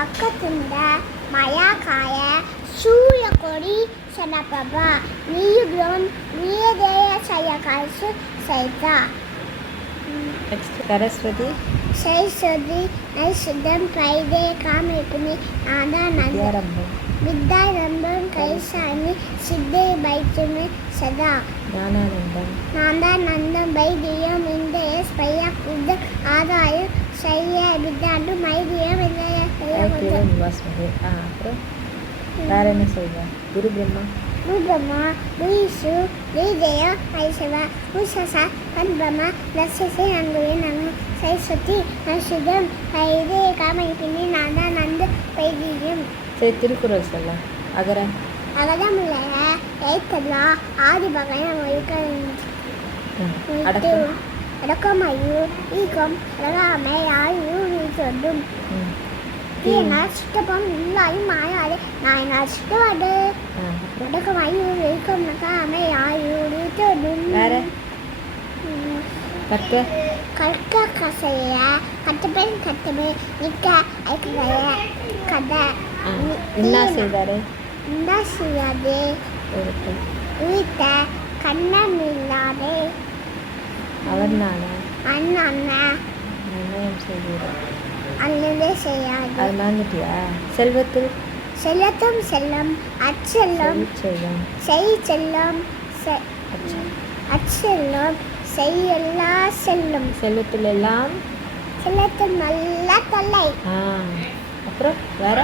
பக்கத்துண்ட மயாகாய சூயகொடி சனபபா நீயுடன் நீயதேய சயகாசு சைதா. சரஸ்வதி சரஸ்வதி நைசுதம் பைதே காமிபினி நாதானந்தம் வித்யாரம்பம் கைசானி சித்தே பைத்துமே சதா. நாதானந்தம் வைத்தியம் இந்திய ஸ்பையா குத ஆதாயம் சைய வித்யாண்டு மைதியம் இந்திய அப்புறம் வேற என்ன சொல்றேன்? குரு பிரம்மா விஷ்ணு விஜய ஐசவ உஷசா பத்ம லட்சசி அங்குயே நம சரஸ்வதி நசுதம் பைதே காமிபினி நாதானந்த வைத்தியம். சரி, திருக்குறள் சொல்லலாம். அகதமுள்ள ஏத்தலா ஆதி பகவான் அடக்கமையூர் ஈகம் அழகாமை ஆயுள் சொல்லும் நஷ்டப்பம் இல்லாயும் மாயாலே நாயனார் சிட்டவாடு அடக்கமையூர் ஈகம் அழகாமை ஆயுள் சொல்லும். கற்க கசைய கட்டப்பெண் கட்டமே நிற்க ஐக்கிய கதை என்ன செய்தாரு? என்ன செய்யாதே உயிர்த்த கண்ணமில்லாதே அவர் நானா அண்ணா நிர்ணயம் செய்கிறார். அண்ணனே செய்யாது. அது மறந்துட்டியா? செல்வத்தில் செல்லத்தும் செல்லம் அச்செல்லம் செய் செல்லம் அச்செல்லம் செய்யல்லா செல்லும். செல்வத்தில் எல்லாம் செல்லத்தும் நல்ல தொல்லை. அப்புறம் வேற